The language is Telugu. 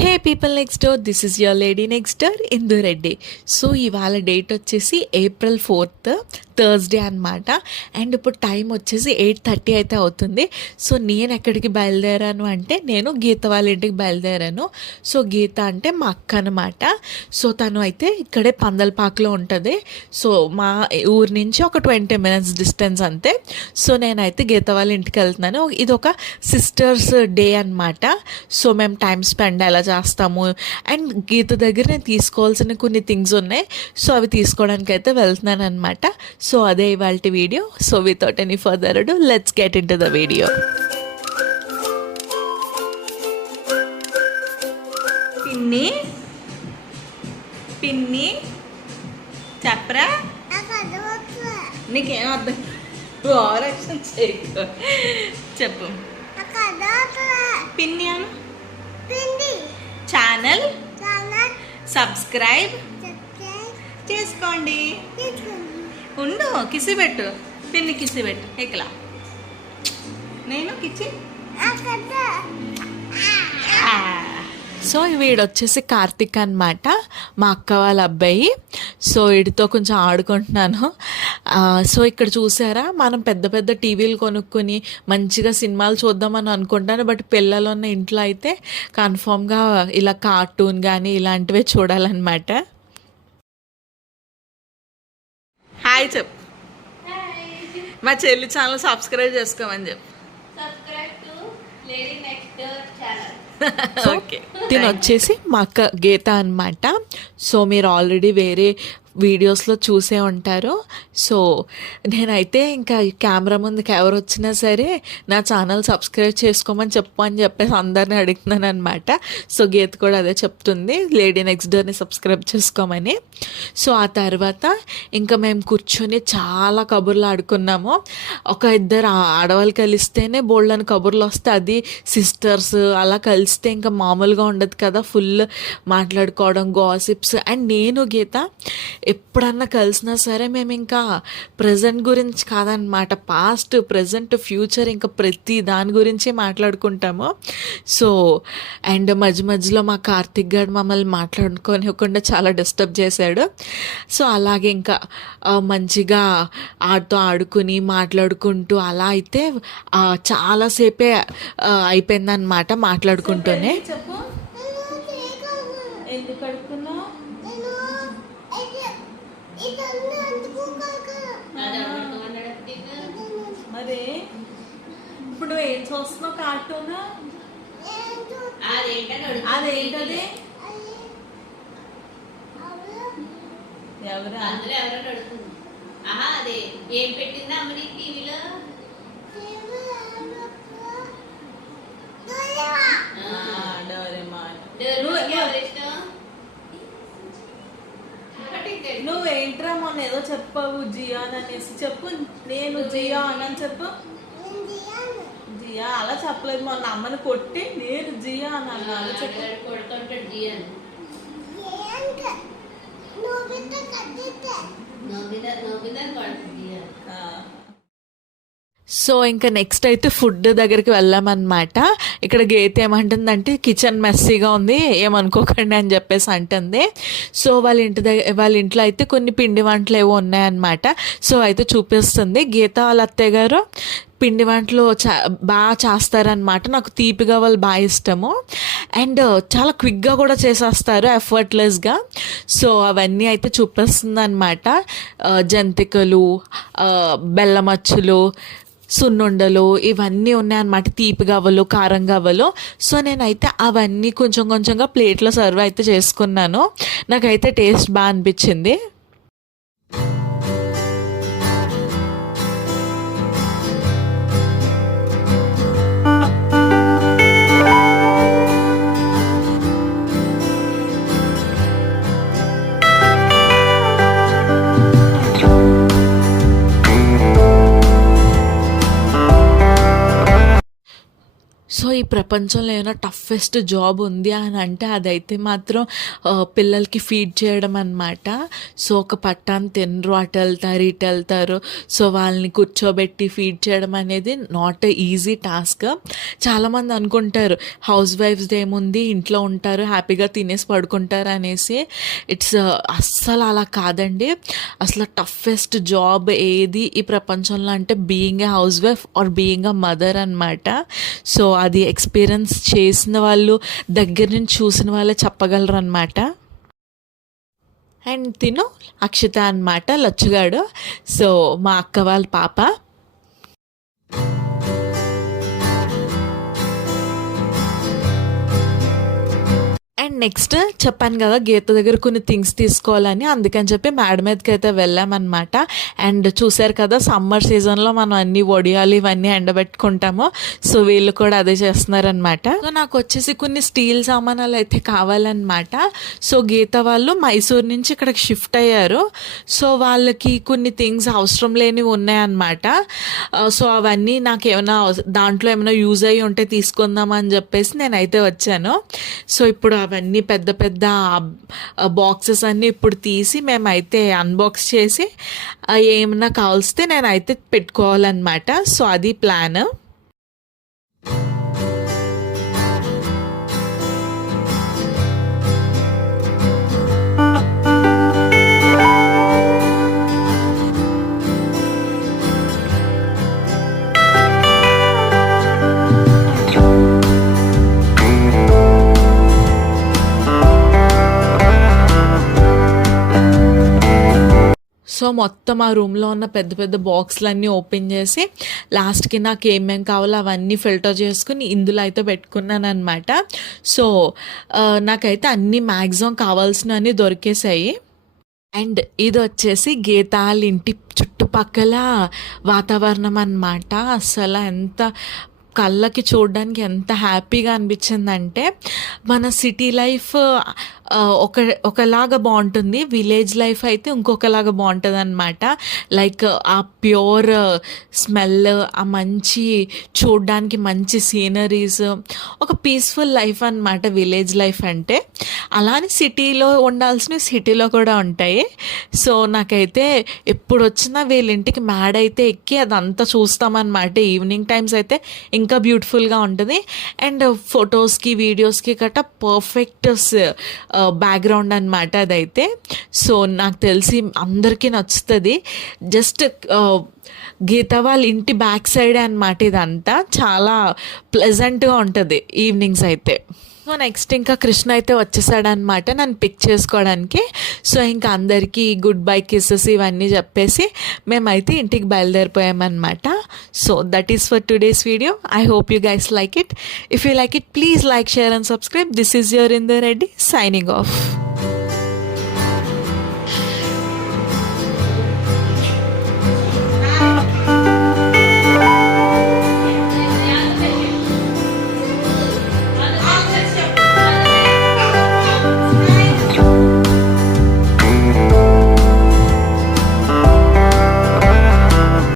Hey people next door, this is your lady next door Indu Reddy. So ఇవాళ డేట్ వచ్చేసి April 4th, థర్స్డే అనమాట. అండ్ ఇప్పుడు టైం వచ్చేసి 8:30 అయితే అవుతుంది. సో నేను ఎక్కడికి బయలుదేరాను అంటే నేను గీత వాళ్ళ ఇంటికి బయలుదేరాను. సో గీత అంటే మా అక్క అనమాట. సో తను అయితే ఇక్కడే పందలపాకులో ఉంటుంది. సో మా ఊరి నుంచి ఒక 20 minutes డిస్టెన్స్ అంతే. సో నేనైతే గీత వాళ్ళ ఇంటికి వెళ్తున్నాను. ఇది ఒక సిస్టర్స్ డే అనమాట. సో మేము టైం స్పెండ్ ఎలా చేస్తాము అండ్ గీత దగ్గర నేను తీసుకోవాల్సిన కొన్ని థింగ్స్ ఉన్నాయి. సో అవి తీసుకోవడానికి అయితే వెళ్తున్నాను అనమాట. సో అదే ఇవాళ video. So without any further అడు let's get in to the video. పిన్ని పిన్ని చెప్పరా, నీకేం అర్థం ఓవరాక్షన్ చేయకు, చెప్పు. పిన్ని అను, ఛానల్ సబ్స్క్రైబ్ చేసుకోండి. ఉండు, కిసి పెట్టు, పిన్ని కిసి పెట్టు. ఎక్కలా నేను కిచి. సో వీడు వచ్చేసి కార్తిక్ అనమాట, మా అక్క వాళ్ళ అబ్బాయి. సో వీడితో కొంచెం ఆడుకుంటున్నాను. సో ఇక్కడ చూసారా, మనం పెద్ద పెద్ద టీవీలు కొనుక్కొని మంచిగా సినిమాలు చూద్దామని అనుకుంటాను. బట్ పిల్లలు ఉన్న ఇంట్లో అయితే కన్ఫామ్గా ఇలా కార్టూన్ కానీ ఇలాంటివే చూడాలన్నమాట. హాయ్ చెప్పు, మా చెల్లి ఛానల్ సబ్స్క్రైబ్ చేసుకోమని చెప్పు. ఓకే, దీని వచ్చేసి మా అక్క గీత అనమాట. సో మీరు ఆల్రెడీ వేరే వీడియోస్లో చూసే ఉంటారు. సో నేనైతే ఇంకా కెమెరా ముందుకు ఎవరు వచ్చినా సరే నా ఛానల్ సబ్స్క్రైబ్ చేసుకోమని చెప్పు అని చెప్పేసి అందరిని అడుగుతున్నాను అనమాట. సో గీత కూడా అదే చెప్తుంది, లేడీ నెక్స్ట్ డోర్ని సబ్స్క్రైబ్ చేసుకోమని. సో ఆ తర్వాత ఇంకా మేము కూర్చొని చాలా కబుర్లు ఆడుకున్నాము. ఒక ఇద్దరు ఆడవాళ్ళు కలిస్తేనే బోల్డని కబుర్లు వస్తే, అది సిస్టర్స్ అలా కలిస్తే ఇంకా మామూలుగా ఉండదు కదా, ఫుల్ మాట్లాడుకోవడం, గాసిప్స్. అండ్ నేను గీత ఎప్పుడన్నా కలిసినా సరే మేము ఇంకా ప్రజెంట్ గురించి కాదనమాట, పాస్ట్, ప్రజెంట్, ఫ్యూచర్, ఇంకా ప్రతి దాని గురించి మాట్లాడుకుంటాము. సో అండ్ మధ్య మధ్యలో మా కార్తిక్ గారు మమ్మల్ని మాట్లాడుకోనివ్వకుండా చాలా డిస్టర్బ్ చేశాడు. సో అలాగే ఇంకా మంచిగా ఆడుతూ ఆడుకుని మాట్లాడుకుంటూ అలా అయితే చాలాసేపే అయిపోయిందనమాట మాట్లాడుకుంటూనే. చెప్పు, ఎందుకు అడుగుతున్నావు? మరి ఇప్పుడు ఏం చూస్తున్నావు? కార్టూన్ అదేంటది? ఎవరు అందులో ఎవరో అడుగుతుంది. ఆహా, అదే ఏం పెట్టిందా అమ్మని టీవీలో? నువ్వేంట్రా మొన్న ఏదో చెప్పావు జియాన్ అనేసి, చెప్పు. నేను జియాన్ అని చెప్పు. జియా అలా చెప్పలేదు, మొన్న అమ్మని కొట్టి నేను జియాన్ అన్నాను. సో ఇంకా నెక్స్ట్ అయితే ఫుడ్ దగ్గరికి వెళ్ళామన్నమాట. ఇక్కడ గీత ఏమంటుందంటే కిచెన్ మెస్సీగా ఉంది, ఏమనుకోకండి అని చెప్పేసి అంటుంది. సో వాళ్ళ ఇంట్లో అయితే కొన్ని పిండి వంటలు ఏవో ఉన్నాయన్నమాట. సో అయితే చూపిస్తుంది. గీత వాళ్ళ అత్తయ్య గారు పిండి వంటలు బాగా చేస్తారనమాట. నాకు తీపిగా వాళ్ళు బాగా ఇష్టము. అండ్ చాలా క్విక్గా కూడా చేసేస్తారు, ఎఫర్ట్లెస్గా. సో అవన్నీ అయితే చూపిస్తుంది అనమాట. జంతికలు, బెల్లమచ్చులు, సున్నుండలు ఇవన్నీ ఉన్నాయన్నమాట, తీపి గవ్వలు, కారం గవ్వలు. సో నేనైతే అవన్నీ కొంచెం కొంచెంగా ప్లేట్లో సర్వ్ అయితే చేసుకున్నాను. నాకైతే టేస్ట్ బాగా అనిపించింది. సో ఈ ప్రపంచంలో ఏమైనా టఫెస్ట్ జాబ్ ఉంది అని అంటే అదైతే మాత్రం పిల్లలకి ఫీడ్ చేయడం అనమాట. సో ఒక పట్టాన్ని తినరు, అటు వెళ్తారు ఇటు వెళ్తారు. సో వాళ్ళని కూర్చోబెట్టి ఫీడ్ చేయడం అనేది నాట్ ఎ ఈజీ టాస్క్. చాలామంది అనుకుంటారు హౌస్ వైఫ్స్ ఏముంది, ఇంట్లో ఉంటారు హ్యాపీగా తినేసి పడుకుంటారు అనేసి. ఇట్స్ అస్సలు అలా కాదండి. అసలు టఫెస్ట్ జాబ్ ఏది ఈ ప్రపంచంలో అంటే being a house wife or being a mother అనమాట. సో అది ఎక్స్పీరియన్స్ చేసిన వాళ్ళు, దగ్గర నుంచి చూసిన వాళ్ళే చెప్పగలరు అనమాట. అండ్ తిను అక్షిత అనమాట, లచ్చుగాడు. సో మా అక్క వాళ్ళ పాప. అండ్ నెక్స్ట్ చెప్పాను కదా గీత దగ్గర కొన్ని థింగ్స్ తీసుకోవాలని, అందుకని చెప్పి మేడ మీదకి అయితే వెళ్ళామన్నమాట. అండ్ చూసారు కదా సమ్మర్ సీజన్లో మనం అన్ని వడియాలు ఇవన్నీ ఎండబెట్టుకుంటాము. సో వీళ్ళు కూడా అదే చేస్తున్నారనమాట. సో నాకు వచ్చేసి కొన్ని స్టీల్ సామానాలు అయితే కావాలన్నమాట. సో గీత వాళ్ళు మైసూర్ నుంచి ఇక్కడికి షిఫ్ట్ అయ్యారు. సో వాళ్ళకి కొన్ని థింగ్స్ అవసరం లేనివి ఉన్నాయన్నమాట. సో అవన్నీ నాకు ఏమైనా దాంట్లో ఏమైనా యూజ్ అయ్యి ఉంటే తీసుకుందాం అని చెప్పేసి నేనైతే వచ్చాను. సో ఇప్పుడు అవన్నీ పెద్ద పెద్ద బాక్సెస్ అన్నీ ఇప్పుడు తీసి మేమైతే అన్బాక్స్ చేసి ఏమన్నా కావాల్స్తే నేనైతే పెట్టుకోవాలన్నమాట. సో అది ప్లాన్. సో మొత్తం ఆ రూమ్లో ఉన్న పెద్ద పెద్ద బాక్స్లన్నీ ఓపెన్ చేసి లాస్ట్కి నాకు ఏమేమి కావాలో అవన్నీ ఫిల్టర్ చేసుకుని ఇందులో అయితే పెట్టుకున్నాను అనమాట. సో నాకైతే అన్ని మ్యాక్సిమం కావాల్సినవన్నీ దొరికేసాయి. అండ్ ఇది వచ్చేసి గీతాల ఇంటి చుట్టుపక్కల వాతావరణం అన్నమాట. అసలు ఎంత కళ్ళకి చూడడానికి ఎంత హ్యాపీగా అనిపించిందంటే, మన సిటీ లైఫ్ ఒకలాగా బాగుంటుంది, విలేజ్ లైఫ్ అయితే ఇంకొకలాగా బాగుంటుంది అనమాట. లైక్ ఆ ప్యూర్ స్మెల్, ఆ మంచి చూడడానికి మంచి సీనరీస్, ఒక పీస్ఫుల్ లైఫ్ అనమాట విలేజ్ లైఫ్ అంటే. అలానే సిటీలో ఉండాల్సినవి సిటీలో కూడా ఉంటాయి. సో నాకైతే ఎప్పుడు వచ్చినా వీళ్ళింటికి మ్యాడ్ అయితే ఎక్కి అదంతా చూస్తామన్నమాట. ఈవినింగ్ టైమ్స్ అయితే ఇంకా బ్యూటిఫుల్గా ఉంటుంది. అండ్ ఫొటోస్కి వీడియోస్కి గట్రా పర్ఫెక్ట్ బ్యాక్గ్రౌండ్ అనమాట అదైతే. సో నాకు తెలిసి అందరికీ నచ్చుతుంది. జస్ట్ గీత వాళ్ళ ఇంటి బ్యాక్ సైడ్ అనమాట ఇదంతా. చాలా ప్లెజెంట్గా ఉంటుంది ఈవినింగ్స్ అయితే. సో నెక్స్ట్ ఇంకా కృష్ణ అయితే వచ్చేసాడనమాట నన్ను పిక్ చేసుకోవడానికి. సో ఇంకా అందరికీ గుడ్ బై కిస్సెస్ ఇవన్నీ చెప్పేసి మేమైతే ఇంటికి బయలుదేరిపోయామన్నమాట. So that is for today's video. I hope you guys like it. If you like it please like, share and subscribe. This is your Indu Reddy signing of.